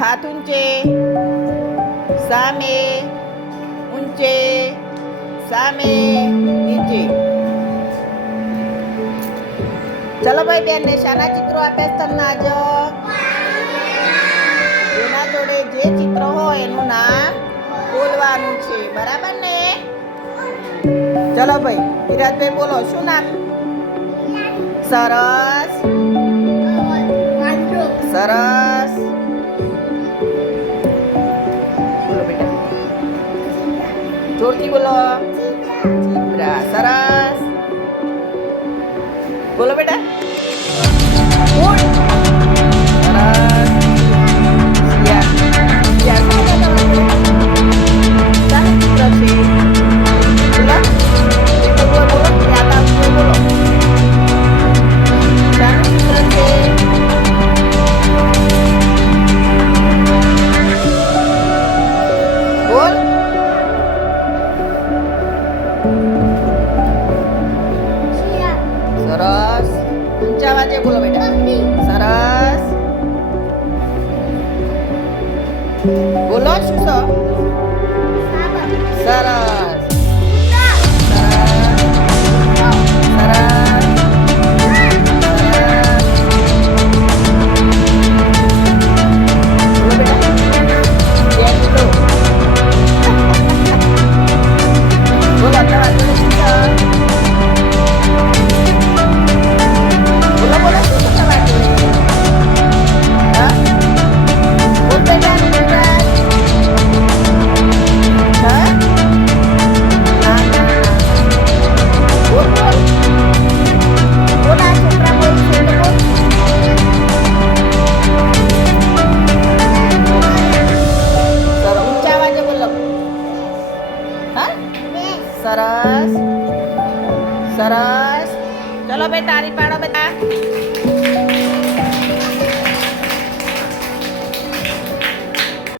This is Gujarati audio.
हाथ ऊंचे, सामे, ऊंचे, सामे, नीचे. चलो भाई बेन ने शाना चित्रों आप्या તમને આજ જેના જોડે જે ચિત્ર હોય એનું નામ બોલવાનું છે, બરાબર ને? ચલો ભાઈ વિરાજભાઈ બોલો, શું નામ? સરસ, સરસ. બોલો બેટા, જોરથી બોલો. ચીબરા. સરસ. બોલો બેટા. ઉડ. સરસ. શિયાળ. શિયાળ શાનું ચિત્ર છે? બોલો. બોલો. યાદ આવશે બોલો. શાનું ચિત્ર છે? બોલ. સરસ. ઊંચા અવાજે બોલો બેટા. સરસ. બોલો શું છો? સરસ. સરસ. સરસ. ચલો ભાઈ તારી પાડો બેટા.